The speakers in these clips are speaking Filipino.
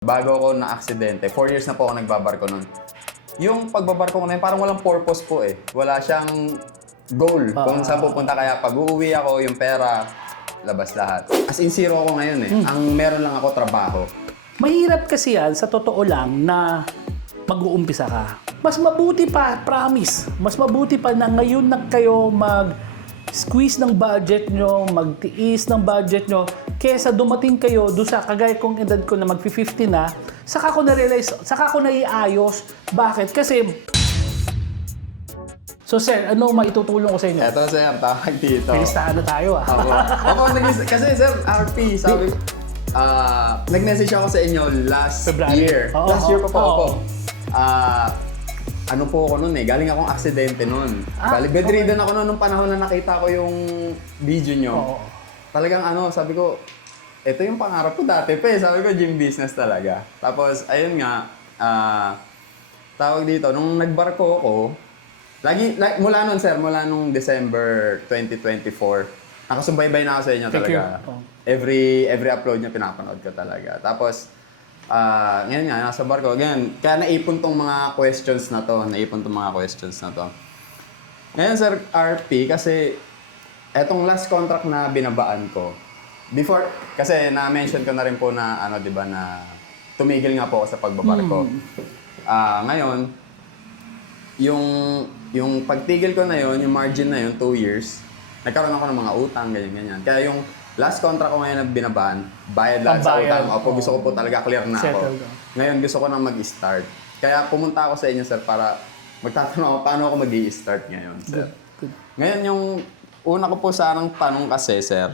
Bago ako na-aksidente, 4 years na po ako nagbabarko nun. Yung pagbabarko ko na yun, parang walang purpose po eh. Wala siyang goal kung saan pupunta. Kaya pag uuwi ako, yung pera, labas lahat. As in, zero ako ngayon eh. Ang meron lang ako, trabaho. Mahirap kasi yan, sa totoo lang, na mag-uumpisa ka. Mas mabuti pa, promise, mas mabuti pa na ngayon na kayo mag-squeeze ng budget nyo, magtiis ng budget nyo, kesa dumating kayo doon sa kagaya kong edad ko na mag-50 na, saka ko na-realize, saka ko naiayos. Bakit? Kasi, so sir, ano maitutulong ko sa inyo? Eto sir, tawag dito. Listahan na tayo ah. Kasi sir, RP, sabi, nag-message ako sa inyo last February. year. Oo, Last year pa po oo. ako. Ano po ako nun eh, galing akong aksidente nun. Bali, bedridden ako nun nung panahon na nakita ko yung video nyo. Oo. Talagang sabi ko, ito yung pangarap ko dati pa eh. Sabi ko, gym business talaga. Tapos, ayun nga, tawag dito, nung nagbarko ako, mula nun sir, mula nung December 2024, nakasubaybay na ako sa inyo Thank talaga. you. Oh. Every upload nyo, pinapanood ko talaga. Tapos, ngayon nga, nasa barko, ganyan. Kaya naipon tong mga questions na to. Ngayon sir, RP, kasi etong last contract na binabaan ko, before, kasi na-mention ko na rin po na, di ba, na tumigil nga po ako sa pagbabarko. Ngayon, yung pagtigil ko na yon, yung margin na yon, 2 years, nagkaroon ako ng mga utang, ganyan. Kaya yung last contract ko ngayon na binabaan, bayad lahat sa utang. Opo, gusto ko po talaga clear na ako. Settled. Ngayon, gusto ko na mag-start. Kaya pumunta ako sa inyo, sir, para magtatanong ako paano ako mag-i-start ngayon, sir. Good. Ngayon, yung una ko po sanang tanong kasi, sir,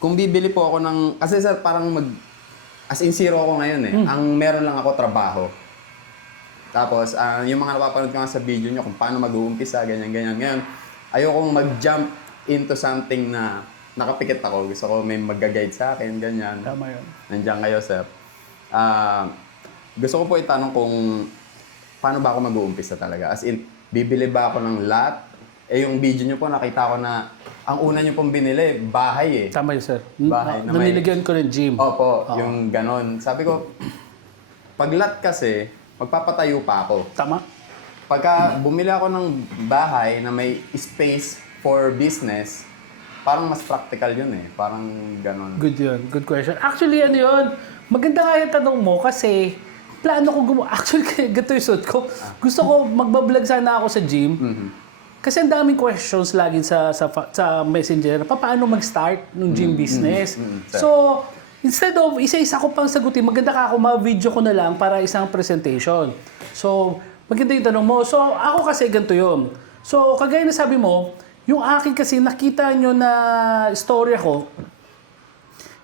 kung bibili po ako ng... Kasi, sir, parang as in zero ako ngayon eh. Ang meron lang ako, trabaho. Tapos, yung mga napapanood ko nga sa video nyo, kung paano mag-uumpisa, ganyan. Ngayon, ayokong mag-jump into something na nakapikit ako. Gusto ko may mag-guide sa akin, ganyan. Tama yun. Nandiyan kayo, sir. Gusto ko po itanong kung paano ba ako mag-uumpisa talaga. As in, bibili ba ako ng lot? Yung video nyo po, nakita ko na ang una nyo pong binili, bahay eh. Tama yun, sir. Bahay na may- Naniligan ko ng gym. Opo, yung ganon. Sabi ko, pag lot kasi, magpapatayo pa ako. Tama? Pagka bumili ako ng bahay na may space for business, parang mas practical yun eh. Parang ganon. Good yun. Good question. Actually, ano yun? Maganda nga yung tanong mo kasi plano ko Actually, ganito yung suit ko. Gusto ko magbablog sana ako sa gym. Kasi ang daming questions lagi sa messenger. Paano mag-start ng gym business? So, instead of isa-isa ko pang sagutin, maganda ka ako, ma-video ko na lang para isang presentation. So, maganda yung tanong mo. So, ako kasi ganito yun. So, kagaya na sabi mo, yung akin kasi nakita nyo na story ako,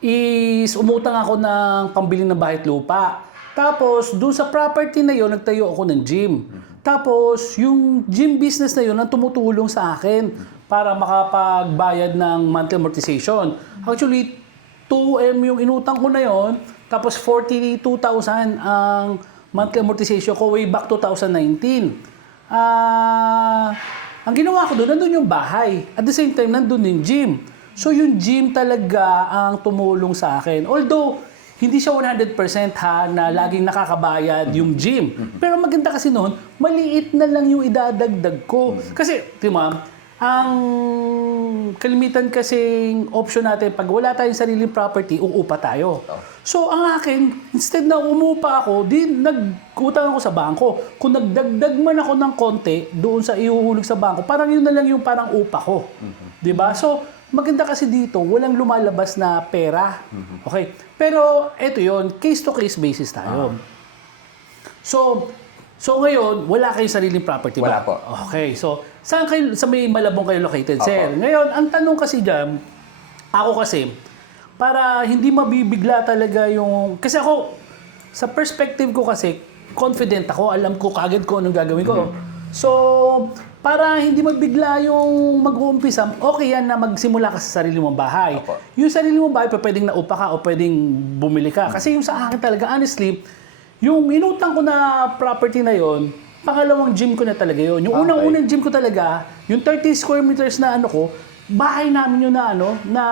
is umutang ako ng pambili ng bahay at lupa. Tapos, dun sa property na yon nagtayo ako ng gym. Tapos, yung gym business na yon ang tumutulong sa akin para makapagbayad ng monthly amortization. Actually, 2M yung inutang ko na yon, tapos 42,000 ang monthly amortization ko way back 2019. Ang ginawa ko doon, nandun yung bahay. At the same time, nandun yung gym. So, yung gym talaga ang tumulong sa akin. Although, hindi siya 100% ha, na laging nakakabayad yung gym. Pero maganda kasi noon, maliit na lang yung idadagdag ko. Kasi, di ba, ang kalimitan kasing option natin, pag wala tayong sariling property, uupa tayo. So, ang akin, instead na umupa ako, nag-utang ako sa bangko. Kung nagdagdag man ako ng konti doon sa ihuhulog sa bangko, parang yun na lang yung parang upa ko. Di ba? So, maganda kasi dito, walang lumalabas na pera. Okay? Pero, eto yun, case-to-case basis tayo. So ngayon, wala kayong sariling property ba? Wala po. Okay, so saan kayo, sa may Malabong kayo located, sir? Ngayon, ang tanong kasi dyan, ako kasi, para hindi mabibigla talaga yung... Kasi ako, sa perspective ko kasi, confident ako, alam ko kaagad ko anong gagawin ko. So, para hindi magbigla yung mag-uumpisa, okay yan na magsimula ka sa sarili mong bahay. Opo. Yung sarili mong bahay, pwedeng naupa ka o pwedeng bumili ka. Kasi yung sa akin talaga, honestly, yung inutang ko na property na yon, pangalawang gym ko na talaga yon. Yung unang-unang gym ko talaga, yung 30 square meters na ano ko, bahay namin yun na na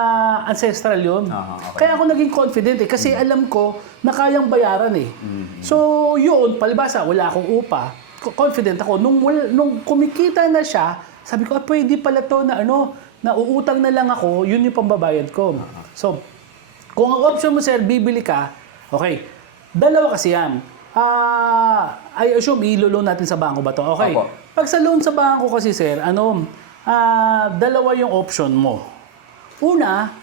ancestral yun. Okay. Kaya ako naging confident kasi alam ko na kayang bayaran eh. So yun, palibasa, wala akong upa. Confident ako. Nung kumikita na siya, sabi ko, pwede pala to na na uutang na lang ako, yun yung pambabayad ko. So, kung ang option mo, sir, bibili ka, okay, dalawa kasi yan. I assume, ilo-loan natin sa bangko ba to? Okay. Opo. Pag sa loan sa bangko kasi, sir, dalawa yung option mo. Una,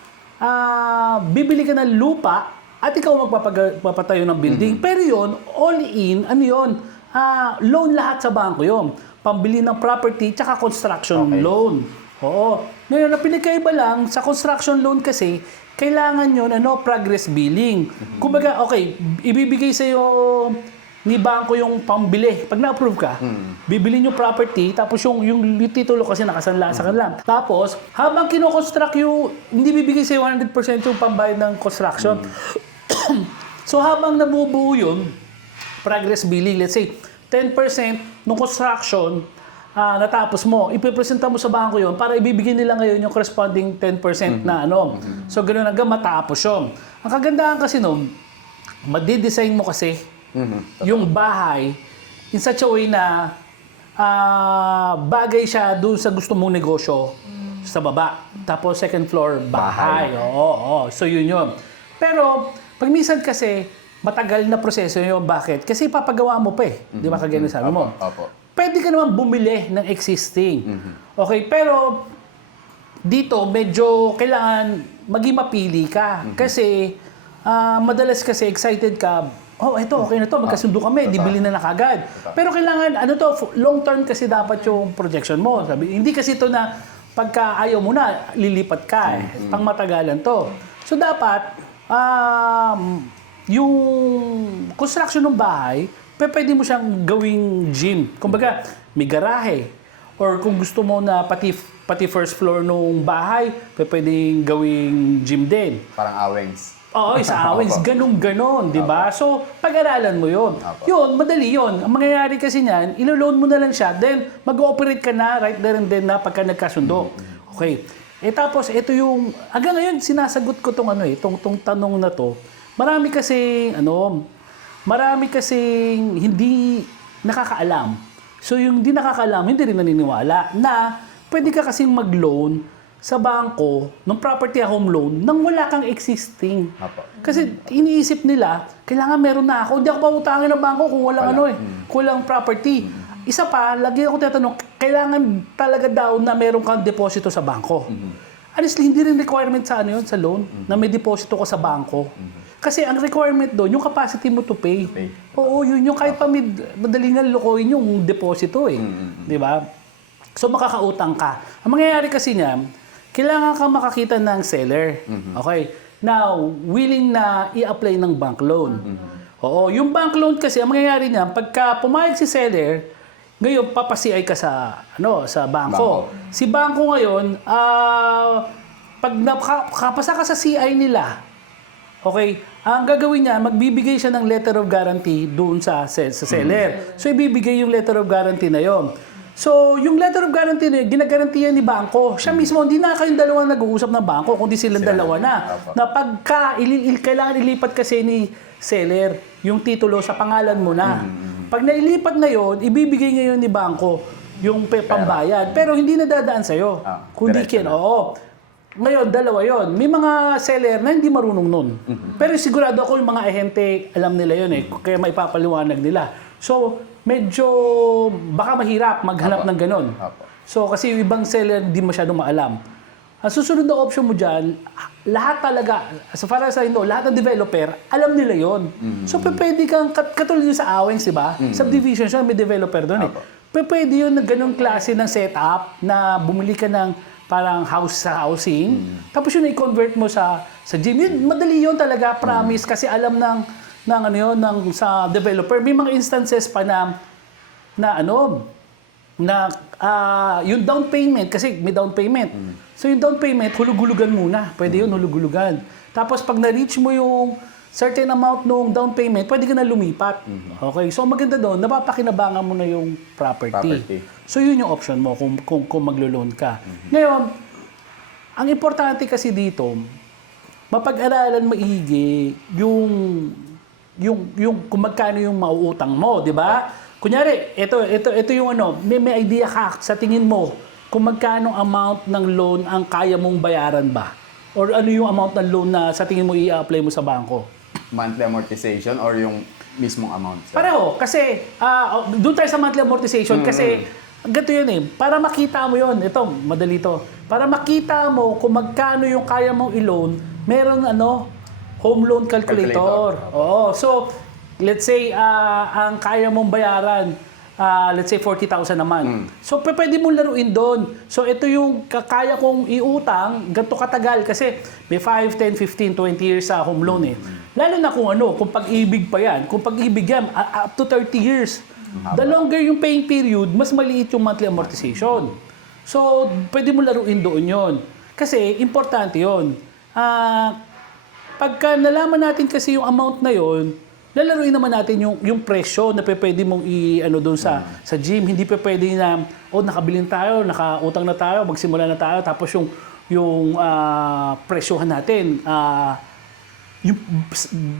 bibili ka ng lupa at ikaw magpapatayo ng building. Pero yun, all in, loan lahat sa bangko yun. Pambili ng property tsaka construction loan. Oo. Ngayon, na pinagkaiba lang, sa construction loan kasi, kailangan yun, progress billing. Kumbaga, okay, ibibigay sa'yo ni bangko yung pambili. Pag na-approve ka, bibili nyo property, tapos yung titulo kasi nakasanla sa kanila. Tapos, habang kino-construct yung, hindi bibigay sa'yo 100% yung pambayad ng construction. So, habang nabubuo yun, progress billing, let's say, 10% ng construction, natapos mo, ipipresenta mo sa bangko yun para ibibigay nila ngayon yung corresponding 10% na So, ganoon hanggang matapos yun. Ang kagandahan kasi nun, madidesign mo kasi yung bahay in such a way na bagay siya doon sa gusto mong negosyo sa baba. Tapos second floor, bahay. Oo. So, yun yun. Pero, pag minsan kasi, matagal na proseso yun. Bakit? Kasi papagawa mo pa eh. Di ba kagaya sabi mo? Opo. Pwede ka naman bumili ng existing. Okay, pero dito medyo kailangan maging mapili ka. Kasi madalas kasi excited ka, eto okay na to, magkasundo kami, di bili na kagad. Pero kailangan, long term kasi dapat yung projection mo. Sabi, hindi kasi to na pagka ayaw mo na, lilipat ka eh. Pang matagalan to. So dapat, yung construction ng bahay, pwede mo siyang gawing gym. Kumbaga, may garahe. Or kung gusto mo na pati first floor ng bahay, pwedeng gawing gym din. Parang awings. Oo, sa awings. Ganun-ganon, di ba? So, pag-aralan mo yun. Yun, madali yun. Ang mangyayari kasi niyan, ilo-loan mo na lang siya, then mag-ooperate ka na right there and then na pagka nagkasundo. Okay. Tapos, ito yung, hanggang ngayon, sinasagot ko tong tanong na to. Marami kasing hindi nakakaalam. So yung hindi nakakaalam, hindi rin naniniwala na pwede ka kasing mag-loan sa bangko ng property home loan nang wala kang existing. Kasi iniisip nila, kailangan meron na ako. Hindi ako pautangin ng bangko kung walang kung walang property. Isa pa, lagi ako tatanong, kailangan talaga daw na meron kang deposito sa bangko. Honestly, hindi rin requirement sa sa loan na may deposito ko sa bangko. Kasi ang requirement doon, yung capacity mo to pay. Oo, yun yung kahit pa madali nga lokohin yung deposito eh. Di ba? So makakautang ka. Ang mangyayari kasi niya, kailangan kang makakita ng seller. Okay? Now, willing na i-apply ng bank loan. Oo, yung bank loan kasi, ang mangyayari niya, pagka pumayag si seller, ngayon papasi-ay ka sa bangko. Si bangko ngayon, pag nakapasa ka sa CI nila, okay, ang gagawin niya, magbibigay siya ng letter of guarantee doon sa seller. So, ibibigay yung letter of guarantee na yon. So, yung letter of guarantee na yun, ginagarantiyan ni bangko. Siya mismo, hindi na kayong dalawa nag-uusap ng bangko, kundi silang dalawa na. Na pagka, kailangan ilipat kasi ni seller yung titulo sa pangalan mo na. Pag nailipat na yon, ibibigay ngayon ni bangko yung pambayad. Pero hindi na dadaan sa'yo. Kundi oo. Ngayon, dalawa yon. May mga seller na hindi marunong nun. Pero sigurado ako yung mga ahente, alam nila yun eh. Kaya may papaliwanag nila. So, medyo baka mahirap maghanap ng ganun. So, kasi yung ibang seller hindi masyadong maalam. Ang susunod na option mo dyan, lahat talaga, so para sa lahat ng developer, alam nila yon. So, pwede kang, katulad yung sa Awens, di ba? Subdivision siya, may developer doon eh. Pwede yun na ganung klase ng setup na bumili ka ng parang house sa housing. Tapos yun i-convert mo sa gym. Yun, madali yun talaga, promise. Kasi alam sa developer. May mga instances pa yung down payment, kasi may down payment. So yung down payment, hulug-hulugan muna. Pwede yun, hulug-hulugan. Tapos pag na-reach mo yung certain amount ng down payment, pwede ka na lumipat. Okay? So maganda doon, napapakinabangan mo na yung property. So yun yung option mo kung maglo-loan ka. Ngayon, Ang importante kasi dito, mapag-aralan maigi yung kung magkano yung mauutang mo, di ba? Kunyari, ito yung ano, may idea ka sa tingin mo kung magkano amount ng loan ang kaya mong bayaran ba? Or ano yung amount ng loan na sa tingin mo i-apply mo sa bangko? Monthly amortization or yung mismong amount, sir? Pareho, kasi doon tayo sa monthly amortization kasi ganito yun eh. Para makita mo yun, ito, madali to. Para makita mo kung magkano yung kaya mong i-loan, meron home loan calculator. Oo. So, let's say, ang kaya mong bayaran, let's say 40,000 naman. So, pwede mong laruin doon. So, ito yung kaya kong iutang, ganito katagal. Kasi may 5, 10, 15, 20 years sa home loan eh. Lalo na kung pag-ibig pa yan. Kung pag-ibig yan, up to 30 years. The longer yung paying period, mas maliit yung monthly amortization. So, pwede mo laruin doon yon. Kasi, importante yon. Pagka nalaman natin kasi yung amount na yon, lalaruin naman natin yung presyo na pwede mong doon sa gym. Hindi pwede na, nakabilin tayo, nakautang na tayo, magsimula na tayo, tapos yung presyohan natin, yung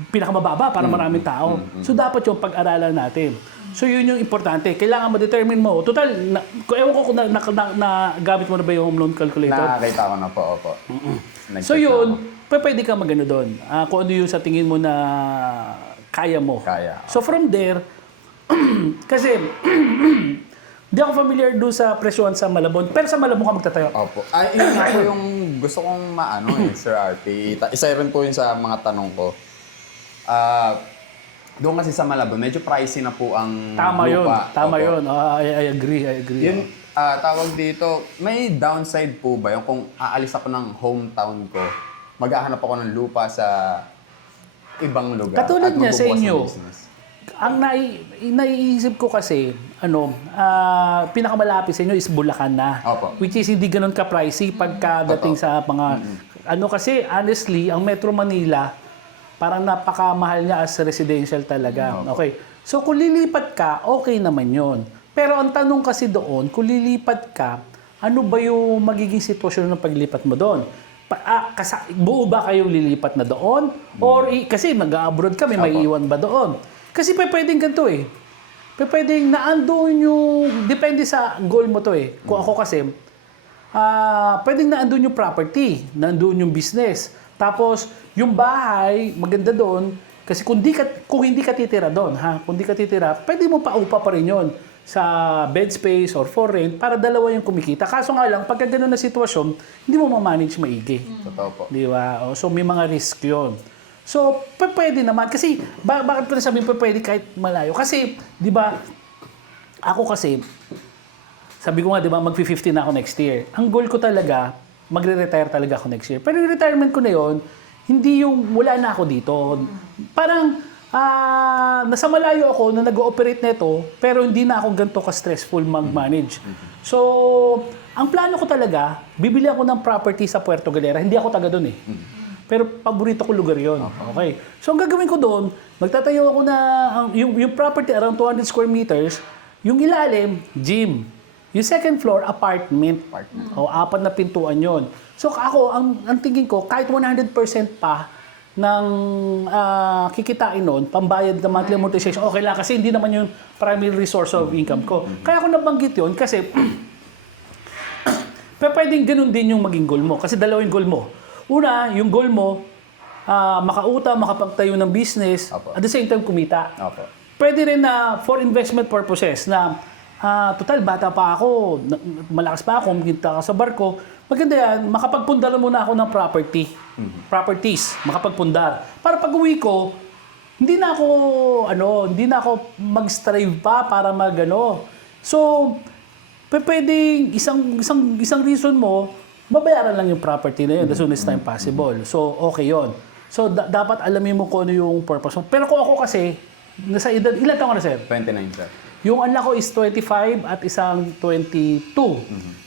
pinakamababa para maraming tao. So, dapat yung pag-aralan natin. So, yun yung importante. Kailangan ma-determine mo. Total, ewan ko kung nagamit mo na ba yung home loan calculator. Nakakita ko na po, opo. So, yun, pwede ka magano doon. Kung ano yung sa tingin mo na kaya mo. Kaya. So, from there, kasi, hindi ako familiar doon sa presyohan sa Malabon. Pero sa Malabon ka magtatayo. Opo. Ay, yun nga po yung gusto kong Sir RP. Isa rin po yun sa mga tanong ko. Doon kasi sa Malabon, medyo pricey na po ang Tama yun. lupa. Tama Opo. yun. I agree. Yun, tawag dito, may downside po ba yung kung aalis ako ng hometown ko, maghahanap ako ng lupa sa ibang lugar Katulad at niya sa magbubukas ng inyo. business? Ang naiisip ko kasi, pinakamalapit sa inyo is Bulacan na. Opo. Which is hindi ganun ka-pricey pagkadating sa mga... kasi honestly, ang Metro Manila, parang napakamahal niya as residential talaga. Okay. So kung lilipat ka, okay naman yon. Pero ang tanong kasi doon, kung lilipat ka, ano ba yung magiging sitwasyon ng paglipat mo doon? Buo ba kayong lilipat na doon? Or kasi nag-abroad kami, may iwan ba doon? Kasi pwedeng ganito eh. Pwedeng naandoon yung... Depende sa goal mo to eh. Kung ako kasi, pwedeng naandoon yung property, naandoon yung business. Tapos, yung bahay, maganda doon. Kasi kung hindi ka titira doon, kung hindi ka titira, pwede mo paupa pa rin yun sa bed space or for rent para dalawa yung kumikita. Kaso nga lang, pagka gano'n na sitwasyon, hindi mo ma-manage maigi. Totoo po. Di ba? So, may mga risk yun. So, pwede naman. Kasi, bakit ko nasabihin pwede kahit malayo? Kasi, di ba, ako kasi, sabi ko nga, di ba, mag-50 na ako next year. Ang goal ko talaga, magre-retire talaga ako next year. Pero yung retirement ko na yun, hindi yung wala na ako dito. Parang, nasa malayo ako na nag-ooperate nito, pero hindi na ako ganito ka-stressful mag-manage. So, ang plano ko talaga, bibili ako ng property sa Puerto Galera. Hindi ako taga doon eh. Pero paborito ko lugar yon. Okay. So, ang gagawin ko doon, magtatayo ako na, yung property around 200 square meters, yung ilalim, gym. Yung second floor, apartment. O, 4 na pintuan yon. So, ako, ang tingin ko, kahit 100% pa ng kikitain nun, pambayad ng monthly amortization, okay lang, kasi hindi naman yung primary source of income ko. Kaya ako nabanggit yun, kasi pwedeng ganun din yung maging goal mo. Kasi dalawa yung goal mo. Una, yung goal mo, makautang, makapagtayo ng business, at the same time, kumita. Pwede rin na for investment purposes na total, bata pa ako, malakas pa ako, kumita ka sa barko. Maganda yan, makapagpundar muna ako ng properties, makapagpundar. Para pag uwi ko, hindi na ako mag-strive pa para So, pwedeng isang reason mo, babayaran lang yung property na yun as soon as time possible. So, okay yon. So, dapat alamin mo kung ano yung purpose mo. Pero kung ako kasi, nasa edad, ilan taon ka na, sir? 29, sir. Yung anak ko is 25 at isang 22.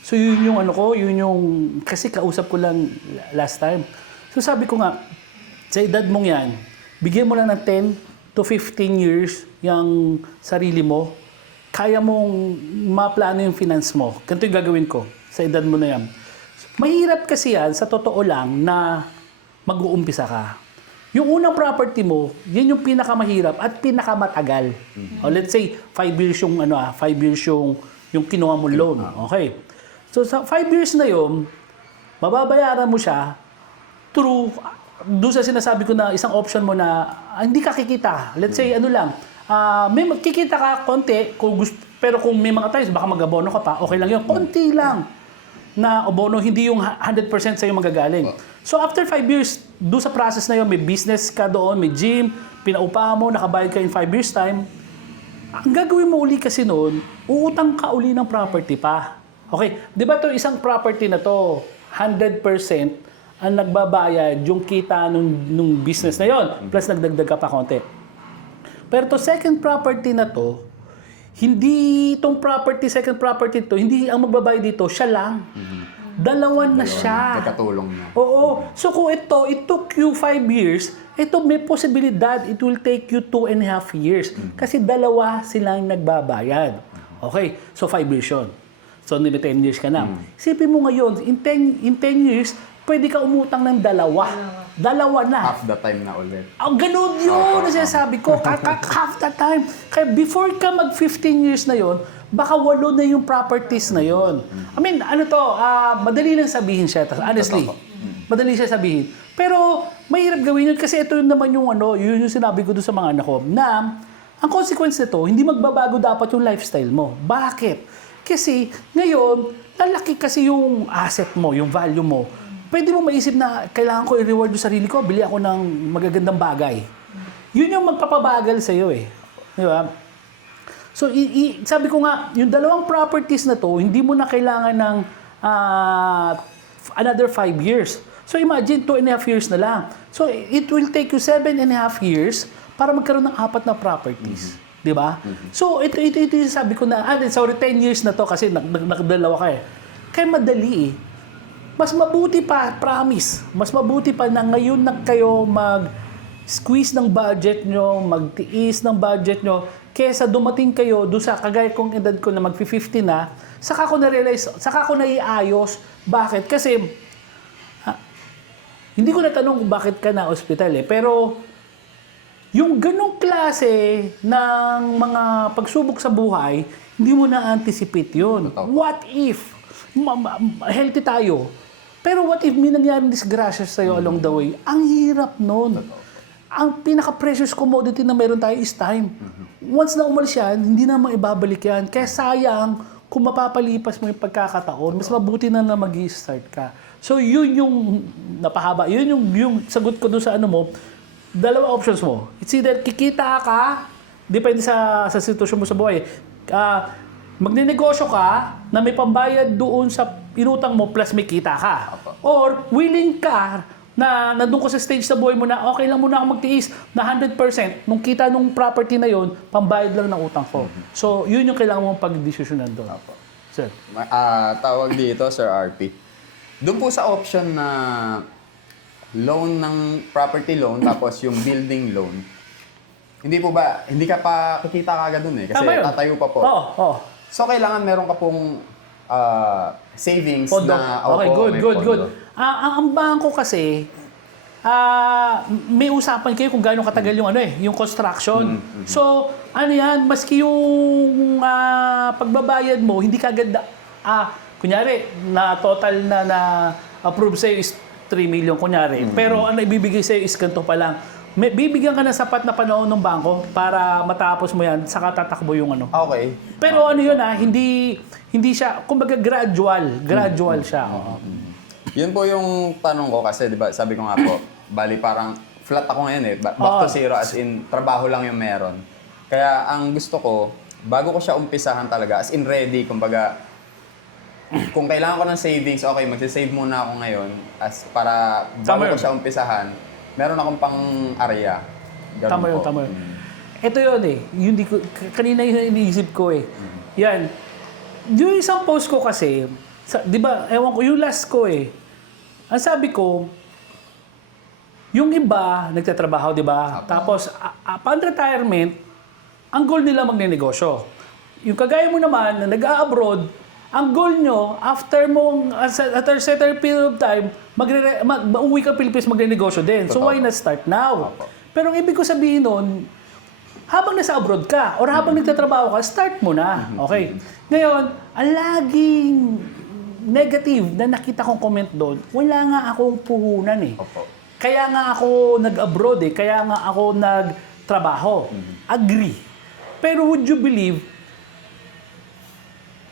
So, yun yung kasi kausap ko lang last time. So, sabi ko nga, sa edad mong yan, bigyan mo lang ng 10 to 15 years yung sarili mo, kaya mong maplano yung finance mo. Ganito yung gagawin ko sa edad mo na yan. Mahirap kasi yan, sa totoo lang, na mag-uumpisa ka. Yung unang property mo, yan yung pinakamahirap at pinakamatagal. O let's say, 5 years yung, 5 years yung kinuha mo loan. Okay. So sa 5 years na yun, mababayaran mo siya through, doon sa sinasabi ko na isang option mo na hindi ka kikita. Let's say, may magkikita ka konti, kung gusto, pero kung may mga times, baka mag-abono ka pa, okay lang yun. Konti lang na abono, hindi yung 100% sa'yo magagaling. So after 5 years, doon sa process na yun, may business ka doon, may gym, pinaupahan mo, nakabayad ka in 5 years time, ang gagawin mo uli kasi noon, uutang ka uli ng property pa. Okay, di ba to isang property na to, 100% ang nagbabayad yung kita nung business na yon, plus nagdagdag ka pa konti. Pero to second property na to, hindi itong property, second property to, hindi ang magbabayad dito, siya lang. Dalawan na siya. Nagkatulong na. Oo. So kung it took you 5 years, ito may posibilidad, it will take you 2.5 years. Kasi dalawa silang nagbabayad. Okay, so 5 years yun. So nila 10 years ka na. Isipin mo ngayon, in 10 years, pwede ka umutang ng dalawa. Dalawa na. Half the time na ulit. Ganun yun ang sinasabi ko. Half the time. Kaya before ka mag 15 years na yon, baka 8 na yung properties na yon. I mean, madali lang sabihin siya. Honestly, madali siya sabihin. Pero mahirap gawin yun kasi ito yun naman yung yun yung sinabi ko doon sa mga anak ko na ang consequence nito, hindi magbabago dapat yung lifestyle mo. Bakit? Kasi ngayon, lalaki kasi yung asset mo, yung value mo. Pwede mo maisip na kailangan ko i-reward yung sarili ko, bili ako ng magagandang bagay. Yun yung magpapabagal sa'yo eh. Di ba? So, sabi ko nga, yung dalawang properties na to, hindi mo na kailangan ng another 5 years. So, imagine, 2.5 years na lang. So, it will take you 7.5 years para magkaroon ng 4 na properties. Di ba? So, ito yung sabi ko na, 10 years na to kasi nakadalawa ka eh. Kaya madali eh. Mas mabuti pa, promise, mas mabuti pa na ngayon na kayo mag-squeeze ng budget nyo, magtiis ng budget nyo, kesa dumating kayo doon sa kagaya kong edad ko na mag-50 na, saka ko na-realize, saka ko naiayos. Bakit? Kasi, hindi ko natanong kung bakit ka na ospital eh, pero yung ganong klase ng mga pagsubok sa buhay, hindi mo na-anticipate yun. What if? Healthy tayo. Pero what if may nangyaring disgrasya sa'yo along the way? Ang hirap nun. Ang pinaka-precious commodity na meron tayo is time. Once na umalis yan, hindi na maibabalik yan. Kaya sayang, kung mapapalipas mo yung pagkakataon, mas mabuti na mag-i-start ka. So yun yung napahaba. Yun yung sagot ko dun sa mo. Dalawa options mo. It's either kikita ka, depende sa sitwasyon mo sa buhay. Magnenegosyo ka na may pambayad doon sa inutang mo plus may kita ka. Or willing ka na nandun ko sa stage sa buhay mo na okay lang muna ako magtiis na 100% nung kita nung property na yon pambayad lang ng utang ko. So, yun yung kailangan mong pag-desisyonan doon. Sir. Tawag dito, Sir RP. Doon po sa option na loan ng property loan tapos yung building loan, hindi ka pa kikita kagad doon eh. Kasi tatayo pa po. Oo. So, kailangan meron ka pong savings Pondo. na... Okay, good. Ang bangko kasi, may usapan kayo kung gaano katagal yung construction. So, yan, maski yung pagbabayad mo, hindi kagad, kunyari, na total na approve sa'yo is 3 million, kunyari. Pero ang ibibigay sa'yo is ganito pa lang. Bibigyan ka ng sapat na panahon ng bangko para matapos mo yan, saka tatakbo yung Okay. Pero yun hindi siya, kumbaga gradual siya. Yun po yung tanong ko kasi, di ba, sabi ko nga po, bali parang flat ako ngayon eh. Back to zero as in, trabaho lang yung meron. Kaya ang gusto ko, bago ko siya umpisahan talaga, as in ready, kumbaga, kung kailangan ko ng savings, okay, magsisave muna ako ngayon as para bago ko siya umpisahan, meron akong pang-area. Tama yun. Ito yun eh. Kanina yung iniisip ko eh. Yan. Yung isang post ko kasi, di ba, ewan ko, yung last ko eh. Ang sabi ko, yung iba, nagtatrabaho, di ba? Tapos, upon retirement, ang goal nila magnenegosyo. Yung kagaya mo naman, na nag-a-abroad, Ang goal nyo, after a certain period of time, uuwi ka Pilipinas, magre-negosyo din. So Totoo. why not start now? Opo. Pero ang ibig ko sabihin nun, habang nasa abroad ka, or habang nagtatrabaho ka, start mo na. Okay? Ngayon, ang laging negative na nakita kong comment doon, wala nga akong puhunan eh. Opo. Kaya nga ako nag-abroad eh. Kaya nga ako nagtrabaho. Agree. Pero would you believe,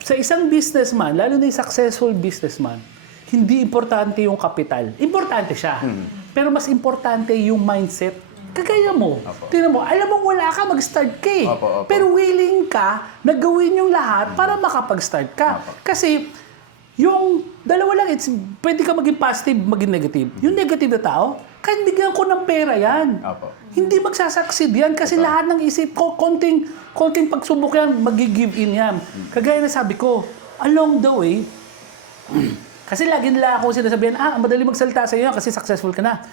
sa isang businessman, lalo na yung successful businessman, hindi importante yung kapital. Importante siya. Pero mas importante yung mindset. Kagaya mo. Opo. Tingnan mo, alam mo wala ka, mag-start ka eh. Opo, opo. Pero willing ka na gawin yung lahat para makapag-start ka. Opo. Kasi yung dalawa lang, pwede ka maging positive, maging negative. Yung negative na tao, kahit bigyan ko ng pera yan. Opo. Hindi magsasucceed yan kasi lahat ng isip ko, konting pagsubok yan, mag-give in yan. Kagaya na sabi ko, along the way, kasi lagi nila ako sinasabihan, madali magsalita sa iyo kasi successful ka na.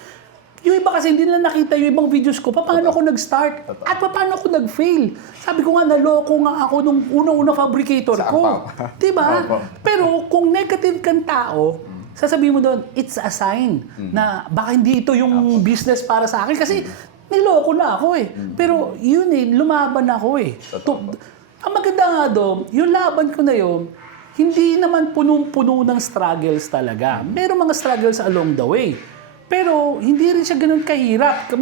Yung iba kasi hindi nila nakita yung ibang videos ko, paano ako nag-start at paano ako nag-fail. Sabi ko nga, naloko nga ako nung unang-unang fabricator Sa ko. apaw. Diba? Opo. Pero kung negative kang tao, sasabihin mo doon, it's a sign na baka hindi ito yung business para sa akin kasi niloko na ako eh. Pero yun eh, lumaban ako eh. Totoo. Ang maganda nga doon, yung laban ko na yun, hindi naman punong-puno ng struggles talaga. Meron mga struggles along the way. Pero hindi rin siya ganun kahirap.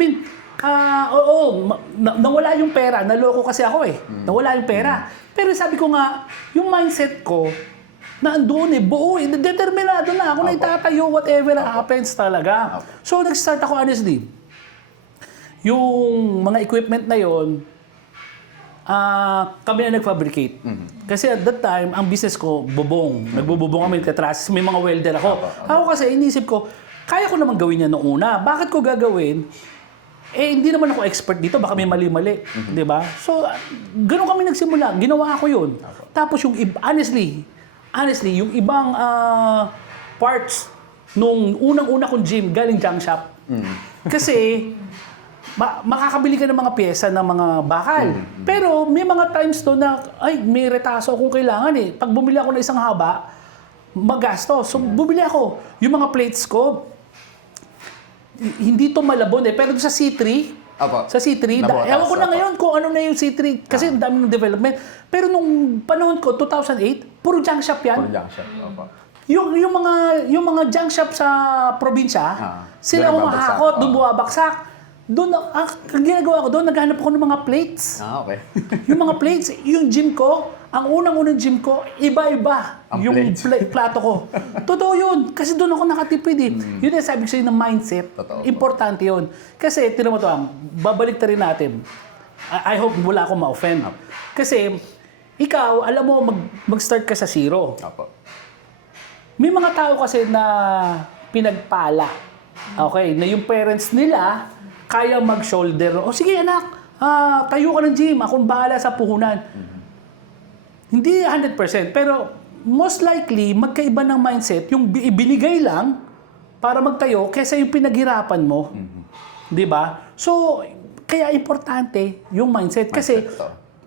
Nawala yung pera. Naloko kasi ako eh. Nawala yung pera. Pero sabi ko nga, yung mindset ko, naandun eh, buo eh. Determinado na ako na itatayo whatever happens talaga. So nag-start ako honestly. Yung mga equipment na yon, kami na nag-fabricate. Kasi at that time, ang business ko, bubong. Nagbububong kami, katrasis, may mga welder ako. Ako kasi, inisip ko, kaya ko naman gawin yan noong una. Bakit ko gagawin? Hindi naman ako expert dito, baka may mali-mali. Di ba? So, ganun kami nagsimula. Ginawa ko yun. Tapos yung, honestly, yung ibang parts nung unang-una kong gym, galing junk shop. Kasi, makakabili ka ng mga pyesa ng mga bakal. Pero may mga times to na, may retaso akong kailangan eh. Pag bumili ako ng isang haba, magasto. So, bumili ako. Yung mga plates ko, hindi to malabon eh. Pero sa C3, Opo. sa C3, Nabutas, ewan ko na opo. ngayon kung ano na yung C3 kasi ang dami ng development. Pero nung panahon ko, 2008, puro junk shop yan. Puro junk shop. Opo. Yung mga junk shop sa probinsya, sila doon humahakot, nababagsak. doon buwabagsak. Doon, ang ginagawa ko doon, naghanap ako ng mga plates. Okay. Yung mga plates, yung gym ko, ang unang-unang gym ko, iba-iba Ang yung plates. plato ko. Totoo yun. Kasi doon ako nakatipid eh. Yun ang sabi ko sa'yo ng mindset. Totoo. Importante yun. Kasi, tinan mo to, babalik ta rin natin. I hope wala akong ma-offend. Kasi, ikaw, alam mo, mag-start ka sa zero. Opo. May mga tao kasi na pinagpala. Okay, na yung parents nila kaya mag-shoulder. O sige anak, tayo ka ng gym, akong bahala sa puhunan. Hindi 100%, pero most likely, magkaiba ng mindset, yung ibinigay lang para magtayo kaysa yung pinaghirapan mo. Di ba? So, kaya importante yung mindset. Kasi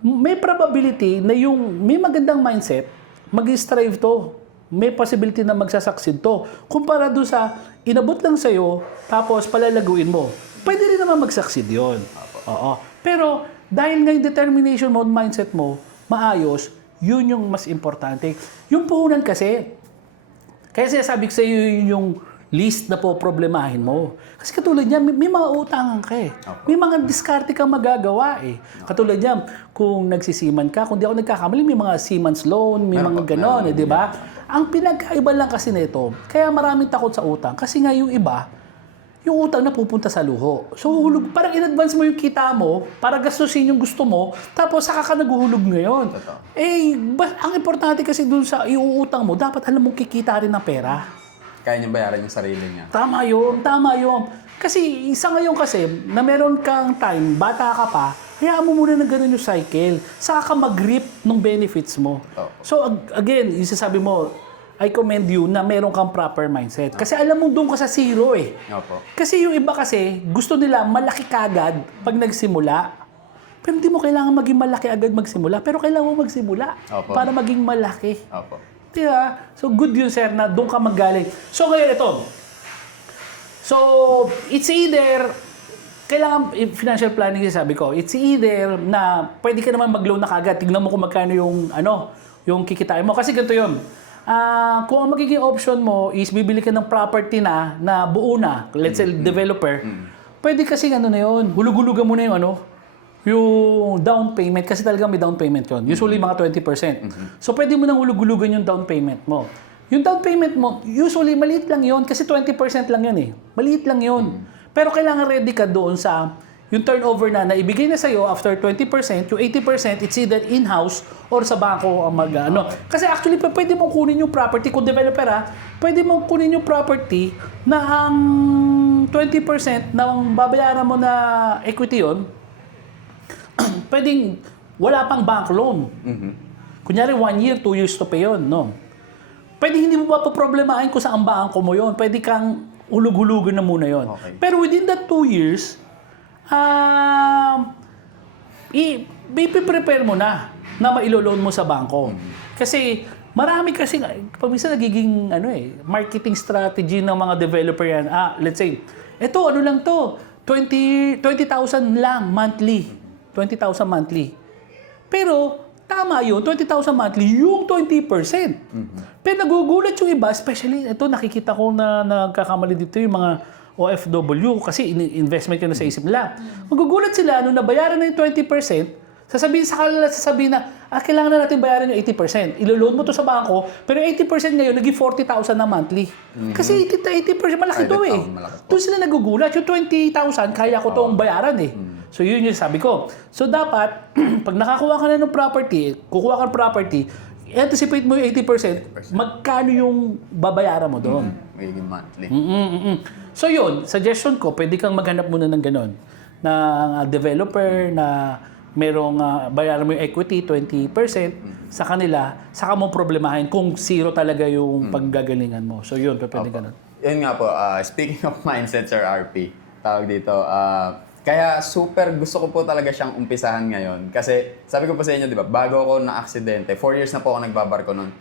may probability na yung may magandang mindset, mag-strive to. May possibility na magsasucceed to. Kumpara doon sa inabot lang sa'yo, tapos palalaguin mo. Pwede rin naman mag-succeed yun. Oo. Pero dahil nga yung determination mo, mindset mo, maayos, yun yung mas importante. Yung puhunan kasi, kaya sinasabi ko sa'yo yun yung list na po problemahin mo. Kasi katulad niya, may mga utangan ka eh. May mga diskarte kang magagawa eh. Katulad niya, kung nagsisiman ka, kung di ako nagkakamali, may mga seaman's loan, may mga ganon, di ba? Ang pinagkaiba lang kasi nito, kaya maraming takot sa utang. Kasi nga yung iba, yung utang na pupunta sa luho. So, hulog, parang in-advance mo yung kita mo para gastusin yung gusto mo, tapos saka ka naguhulog ngayon. Ang importante kasi dun sa iuutang mo, dapat alam mong kikita rin ng pera. Kaya niya bayaran yung sarili niya. Tama yun. Kasi isa ngayon kasi, na meron kang time, bata ka pa, hayaan mo muna na ganun yung cycle. Saka ka mag-reap ng benefits mo. So again, yung sasabi mo, I commend you na meron kang proper mindset. Kasi alam mo doon ka sa zero eh. Opo. Kasi yung iba kasi, gusto nila malaki kagad pag nagsimula. Pero hindi mo kailangan maging malaki agad magsimula. Pero kailangan mo magsimula Opo. para maging malaki. Opo. Diba? So, good yun, sir, na doon ka magaling. So, ngayon, ito. So, it's either, kailangan, financial planning sabi ko, it's either na pwede ka naman mag-loan na kagad. Tignan mo kung magkano yung, yung kikitain mo. Kasi ganito yun. Kung ang magiging option mo is bibili ka ng property na buo na, let's say developer, pwede kasi na yun, hulug-hulugan mo na yung yung down payment, kasi talaga may down payment yun. Usually mga 20%. So pwede mo nang hulug-hulugan yung down payment mo. Yung down payment mo, usually maliit lang yun kasi 20% lang yun eh. Maliit lang yun. Pero kailangan ready ka doon sa yung turnover na naibigay na sa'yo after 20%, yung 80% it's either in-house or sa bangko ang Kasi actually pwede mong kunin yung property, kung developer pwede mong kunin yung property na ang 20% ng babayaran mo na equity yun, pwedeng wala pang bank loan. Kunyari 1 year, 2 years to pay yun, no? Pwede hindi mo ba problemahin kung saan bangko mo yun. Pwede kang hulug-hulugan na muna yun. Okay. Pero within that 2 years, i-prepare mo na mailo-loan mo sa bangko. Kasi marami kasi, pag minsan nagiging marketing strategy ng mga developer yan. Let's say, eto ano lang to, 20,000 lang monthly. 20,000 monthly. Pero tama yun, 20,000 monthly, yung 20%. Pero nagugulat yung iba, especially, ito nakikita ko na nagkakamali dito yung mga OFW kasi investment yun na sa isip nila. Magugulat sila nung nabayaran na yung 20%, sasabihin na, kailangan na natin bayaran yung 80%. Ilo-loan mo to sa bangko, pero 80% ngayon, naging 40,000 na monthly. Kasi 80%, malaki to eh. Doon sila nagugulat. Yung 20,000, kaya ko tong bayaran eh. So yun yung sabi ko. So dapat, pag nakakuha ka na ng property, kukuha ka ng property, anticipate mo yung 80%, magkano yung babayaran mo doon? Magiging monthly. So yun, suggestion ko, pwede kang maghanap muna ng ganon. Na developer na merong bayaran mo yung equity, 20% sa kanila, saka mo problemahin kung zero talaga yung paggagalingan mo. So yun, pwede ganon. Yun nga po, speaking of mindset, Sir RP, tawag dito, kaya super gusto ko po talaga siyang umpisahan ngayon. Kasi sabi ko po sa inyo, di ba, bago ako na-aksidente, 4 years na po ako nagbabarko nun.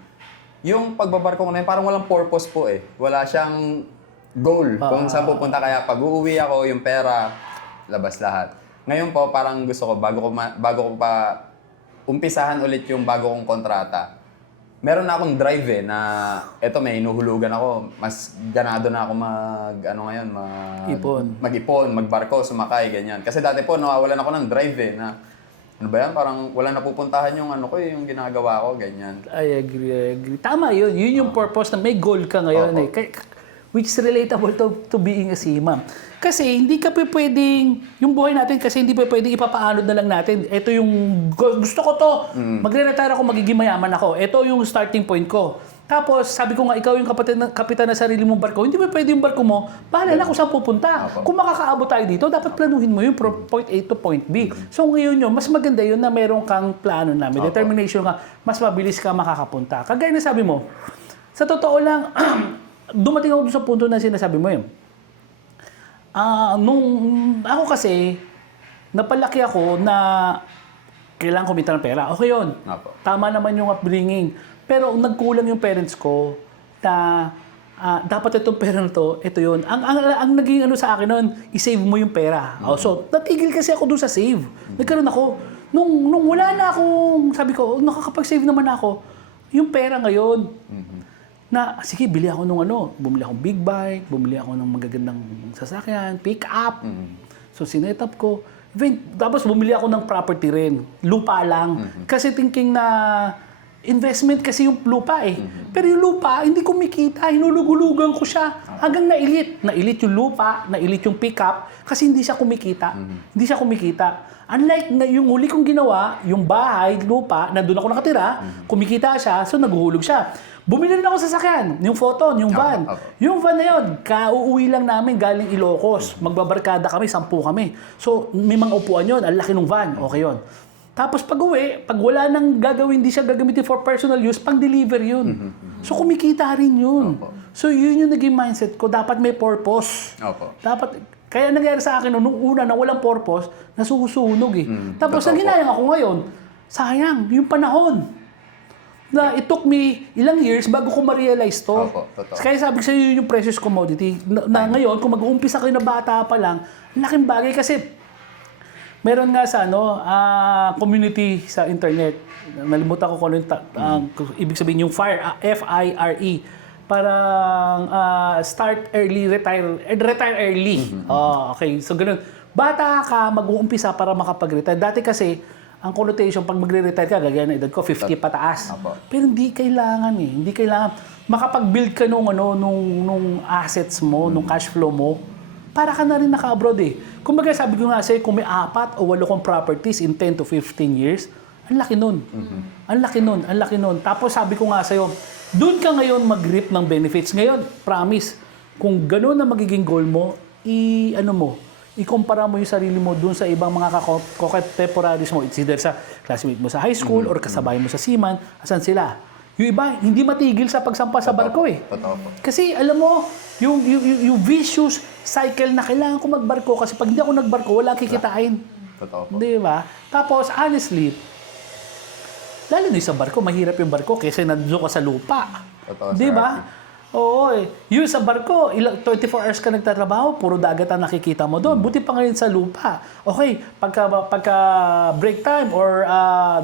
Yung pagbabarko ko na yun, parang walang purpose po eh. Wala siyang goal kung saan pupunta. Kaya pag uuwi ako, yung pera, labas lahat. Ngayon po, parang gusto ko, bago ko pa umpisahan ulit yung bago kong kontrata, meron na akong drive na eto may inuhulugan ako. Mas ganado na ako mag-ipon, magbarko, sumakay, ganyan. Kasi dati po, nawawalan ako ng drive na ano ba yan, parang wala napupuntahan yung yung ginagawa ko, ganyan. I agree. Tama yun. Yun yung purpose na may goal ka ngayon eh. Which is relatable to being a seaman. Kasi hindi ka pwedeng, yung buhay natin kasi hindi pwedeng ipapaanod na lang natin. Ito yung, gusto ko to, magre-retire ako, magiging mayaman ako. Ito yung starting point ko. Tapos, sabi ko nga, ikaw yung kapitan na sarili mong barko. Hindi pwede yung barko mo, bahala na kung saan pupunta. Kung makakaabot tayo dito, dapat planuhin mo yung from point A to point B. So ngayon yun, mas maganda yun na meron kang plano na, may determination ka, mas mabilis ka makakapunta. Kagaya na sabi mo, sa totoo lang, dumating ako sa punto na sinasabi mo yun. Nung ako kasi, napalaki ako na kailangan kumita ng pera. Okay yun. Tama naman yung upbringing. Pero nagkulang yung parents ko na dapat itong pera na to, ito yun. Ang naging sa akin nun, i-save mo yung pera. So, natigil kasi ako doon sa save. Nagkaroon ako. Nung wala na akong, sabi ko, nakakapag-save naman ako, yung pera ngayon, na, sige, bili ako nung bumili akong big bike, bumili ako ng magagandang sasakyan, pick up. So, sinet up ko. Tapos, bumili ako ng property rin. Lupa lang. Kasi thinking na, investment kasi yung lupa eh. Pero yung lupa, hindi kumikita. Hinulugulugan ko siya. Hanggang nailit. Nailit yung lupa, nailit yung pick up, kasi hindi siya kumikita. Hindi siya kumikita. Unlike na yung huli kong ginawa, yung bahay, lupa, nandun ako nakatira, kumikita siya, so naguhulog siya. Bumili rin ako sa sasakyan, yung Photon, yung van. Yung van na yun, kauuwi lang namin galing Ilocos. Magbabarkada kami, 10 kami. So, may mga upuan yun, ang laki ng van, okay yun. Tapos pag uwi, pag wala nang gagawin, hindi siya gagamitin for personal use, pang-deliver yun. So, kumikita rin yun. So, yun yung naging mindset ko, dapat may purpose. Dapat, kaya nangyari sa akin nung una na walang purpose, nasusunog eh. Tapos, ang hinayang ako ngayon, sayang, yung panahon. na it took me ilang years bago ko ma-realize to. Opo, totoo. Kaya sabi ko sa iyo yung precious commodity na ngayon, kung mag-uumpisa kayo na bata pa lang, laking bagay kasi meron nga sa community sa internet. Nalimutan ko kung ano yung ibig sabihin yung FIRE, F-I-R-E. Parang start early, retire early. Okay, so ganun. Bata ka, mag-uumpisa para makapag-retire. Dati kasi, ang connotation, pag magre-retire ka, gagaya na edad ko, 50 pataas. Pero hindi kailangan eh. Hindi kailangan. Makapag-build ka nung assets mo, nung cash flow mo, para ka na rin naka-abroad eh. Kung baga sabi ko nga sa'yo, kung may 4 o 8 kong properties in 10 to 15 years, ang laki nun. Ang laki nun, ang laki nun. Tapos sabi ko nga sa'yo, doon ka ngayon mag-reap ng benefits. Ngayon, promise, kung gano'n na magiging goal mo, ikumpara mo yung sarili mo doon sa ibang mga contemporaries mo. It's either sa classmate mo sa high school or kasabay mo sa seaman. Asan sila? Yung iba, hindi matigil sa pagsampa sa barko eh. Totoo po. Kasi alam mo, yung vicious cycle na kailangan ko magbarko kasi pag hindi ako nagbarko, wala kikitain. Totoo po. Di ba? Tapos, honestly, lalo na sa barko, mahirap yung barko kasi nandun ka sa lupa. Totoo, Di Sir ba? RP. Oo eh. Yung sa barko, 24 hours ka nagtatrabaho, puro dagat ang nakikita mo doon. Buti pa ngayon sa lupa. Okay, pagka break time or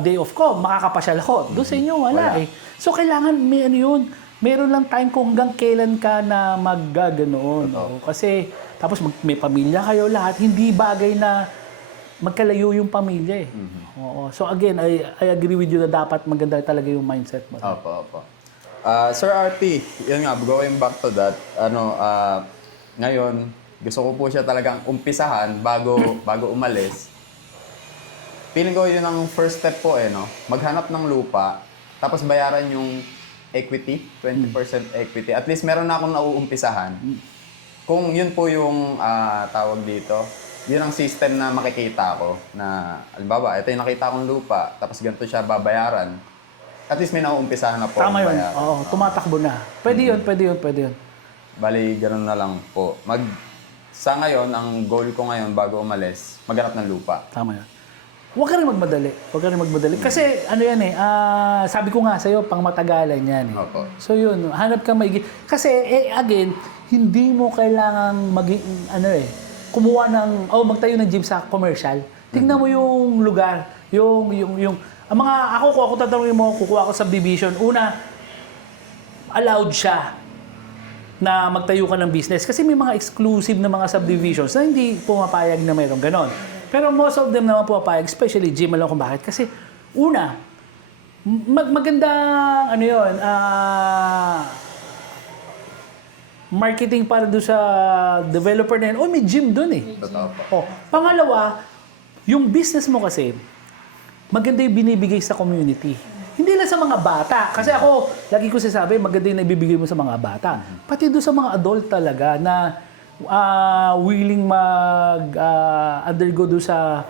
day off ko, makakapasyal ako. Doon sa inyo, wala eh. So, kailangan may yun. Meron lang time kung hanggang kailan ka na maggaganoon. Kasi, tapos may pamilya kayo lahat. Hindi bagay na magkalayo yung pamilya eh. Oo. So again, I agree with you na dapat maganda talaga yung mindset mo. Opo. Sir RP, yun nga, going back to that, ngayon, gusto ko po siya talagang umpisahan bago umalis. Feeling ko yun ang first step po no? Maghanap ng lupa, tapos bayaran yung equity, 20% equity. At least meron na akong nauumpisahan. Kung yun po yung tawag dito, yun ang system na makikita ko na, halimbawa, ito yung nakita kong lupa, tapos ganito siya babayaran. At least may nauumpisahan na po. Tama yun. Oo, tumatakbo na. Pwede yun. Bali, ganun na lang po. Sa ngayon, ang goal ko ngayon bago umalis, maghanap ng lupa. Tama yun. Huwag ka rin magmadali. Kasi ano yan sabi ko nga sa'yo, pang matagalan yan eh. Opo. So yun, hanap ka maigi. Kasi again, hindi mo kailangang kumuha ng, magtayo ng gym sa commercial. Tingnan mo yung lugar, ang mga, ako tatanungin mo, kukuha ko subdivision. Una, allowed siya na magtayo ka ng business. Kasi may mga exclusive na mga subdivisions na hindi pumapayag na mayroong ganon. Pero most of them naman pumapayag, especially gym, alam kung bakit. Kasi, una, magandang, marketing para doon sa developer na yun. May gym doon eh. Totoo po. Pangalawa, yung business mo kasi, maganda yung binibigay sa community. Hindi lang sa mga bata. Kasi ako, lagi ko sinasabi, maganda yung naibibigay mo sa mga bata. Pati doon sa mga adult talaga na willing undergo doon sa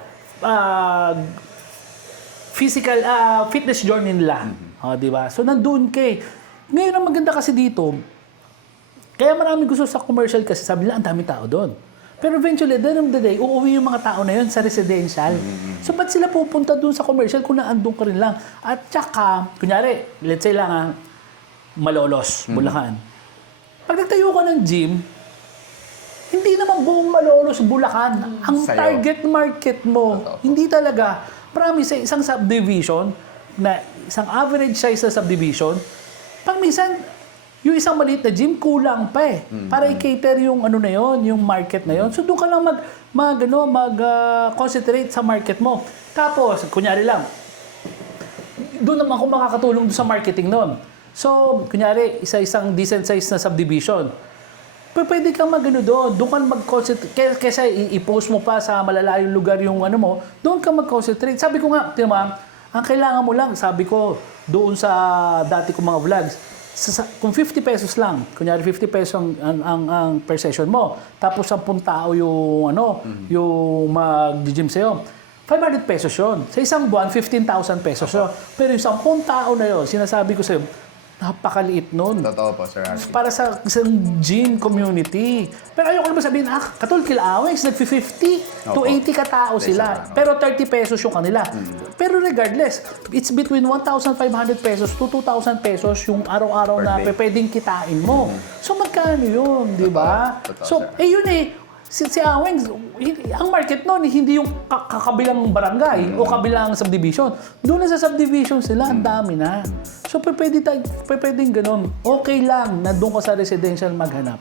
physical fitness journey nila. Di ba? So, nandun kay. Ngayon, ang maganda kasi dito, kaya maraming gusto sa commercial kasi sabi nila, ang daming tao doon. Pero eventually, at the end of the day, uuwi yung mga tao na yun sa residential. So, ba't sila pupunta dun sa commercial kung naandun ka rin lang? At saka, kunyari, let's say lang Malolos, Bulacan. Pag nagtayo ka ng gym, hindi naman buong Malolos, Bulacan. Ang target market mo, hindi talaga. Promise, isang subdivision, na isang average size na subdivision, pag minsan, yung isang maliit na gym, kulang pa eh. Para i-cater yung yung market na yon. So doon ka lang mag-concentrate sa market mo. Tapos, kunyari lang, doon naman kung makakatulong doon sa marketing nun. So, kunyari, isang decent size na subdivision. Pwede kang doon. Doon ka mag-concentrate. Kesa i-post mo pa sa malalayong lugar yung doon ka mag-concentrate. Sabi ko nga, ang kailangan mo lang, sabi ko, doon sa dati kong mga vlogs, kung 50 pesos lang, kunyari 50 pesos ang per session mo, tapos 10 tao yung mag-gym sa'yo, 500 pesos yun. Sa isang buwan, 15,000 pesos yun. Pero yung 10 tao na yun, sinasabi ko sa'yo, Napakaliit nun. Totoo po, Sir Arvin. Para sa isang gym community. Pero ayoko naman sabihin, katulad kila Awex, nag-50 to Opo. 80 katao sila. Pero 30 pesos yung kanila. Pero regardless, it's between 1,500 pesos to 2,000 pesos yung araw-araw Per na day. pwedeng kitain mo. So magkano yun, di ba? Totoo, So, sir. yun si Aweng, ang market nun, hindi yung kakabilang barangay o kabilang subdivision. Doon na sa subdivision sila, ang dami na. So, pwedeng ganun. Okay lang na doon ka sa residential maghanap.